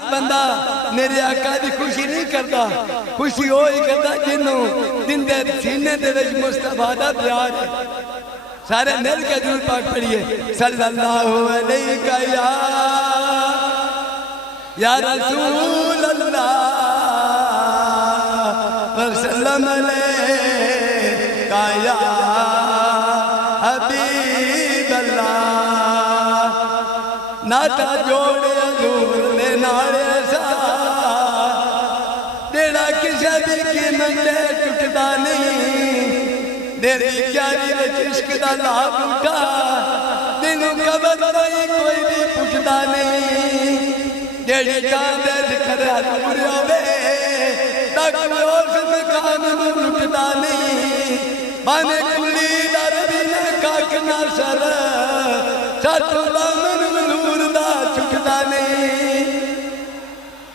بندہ میرے آقا دی خوشی نہیں کرتا، خوشی ہوئی کرتا جنہوں دن دے سینے دے وچ مصطفیٰ دا پیار ہے۔ سارے مل کے درود پاک پڑھیے صلی اللہ علیہ یا رسول اللہ وسلم علیہ یا حبیب اللہ۔ ناتا جوڑے حضور نے نارے سا دیڑا کسے بھی کی منجے ٹکتا نہیں، دیری پیاری وچ عشق دا لاب اٹھا دنوں قبر کوئی بھی پوچھتا نہیں، جیڑی جان دے ذکر حضور ہوئے تک اس مقام میں رکھتا نہیں، بانے کلی در بھی کاک نہ سر ساتھوں دامن حضور دا چھکتا نہیں۔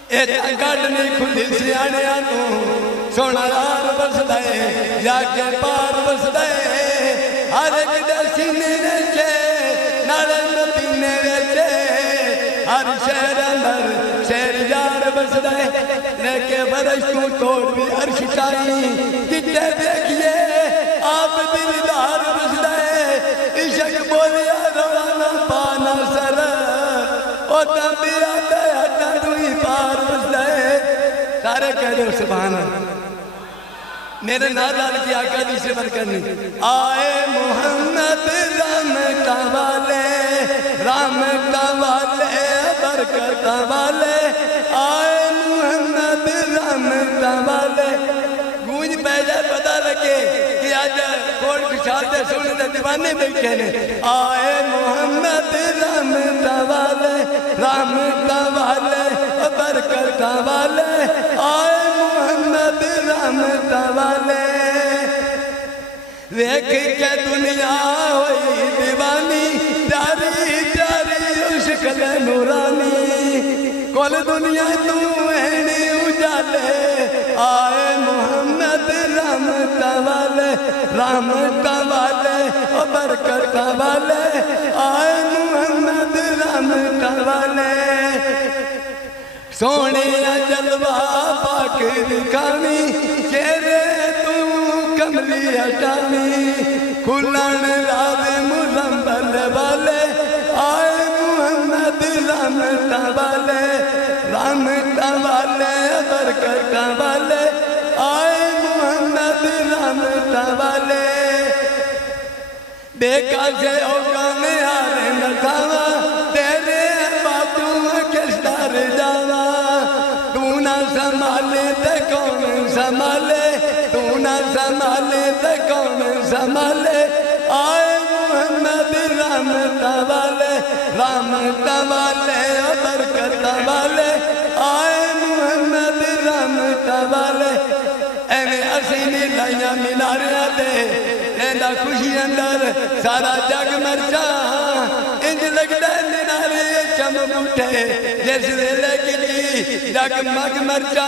ایتا گھڑ نہیں کھلی سیانے آنوں سونا یار بس دائے یا کے پار بس دائے، ہر ایک دے سینے رچے نارے مدینے رچے، ہر شہر اندر شہر یار بس دائے، لیکے برش تو توڑ بھی عرش چاہی جتے دیکھئے آپ دلدار بس دائے، عشق بولیا روانا پانا سر او تنبی آتے ہٹا دوئی پار بس دائے۔ سارے کہہ دو سبحان اللہ۔ میرے نادال کی آقا دی سے برکنی آئے محمد رحمت والے رحمت والے برکت والے، آئے محمد رحمت والے۔ گونج پہلے پتا لگے کہ آج کوڑ کشاتے سونے دے دیوانے بیٹھے نے، آئے محمد رحمت والے رحمت والے برکت والے، آئے محمد رحمت والے۔ دیکھ کے دنیا ہوئی دیوانی پیاری پیاری عشق نورانی، کل دنیا تو اینی اجالے، آئے محمد رحمت والے رحمت والے برکت والے، آئے محمد رحمت والے۔ سونے جلوہ پاک دکھانی چہرے تو کملی ہٹانی، کھلن راز مزمبل والے، آئے محمد رحمت والے رحمت والے برکت والے، آئے محمد رحمت والے۔ بیکا سے اوکان آرے نکھاوا تیرے باتوں کس دار جاوا، تو نہ سنبھالے تے کون سنبھالے، تو نہ سنبھالے تے کون سنبھالے، آئے محمد رحمت والے رحمت والے برکت والے، آئے محمد رحمت والے۔ ایویں اسی نہیں لائیاں میناریاں دے ایندہ خوشی اندر سارا جگ مرچا، انج لگتا ہے مینارے چمک اٹھے جیسے ویلے کی جگ مگ مرچا،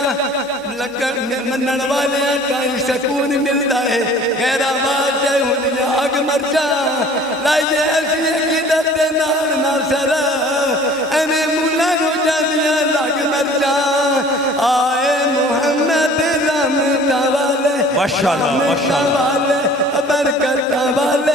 منن والے کہیں سکون ملتا ہے، غیر آواز ہے ہونیا آگ مرچا، لائیے ایسی کی درد نال نہ سرا ایویں مولا نو جانیاں لگ مرچا، آئے محمد رحمت والے ماشاءاللہ ماشاءاللہ برکت والے۔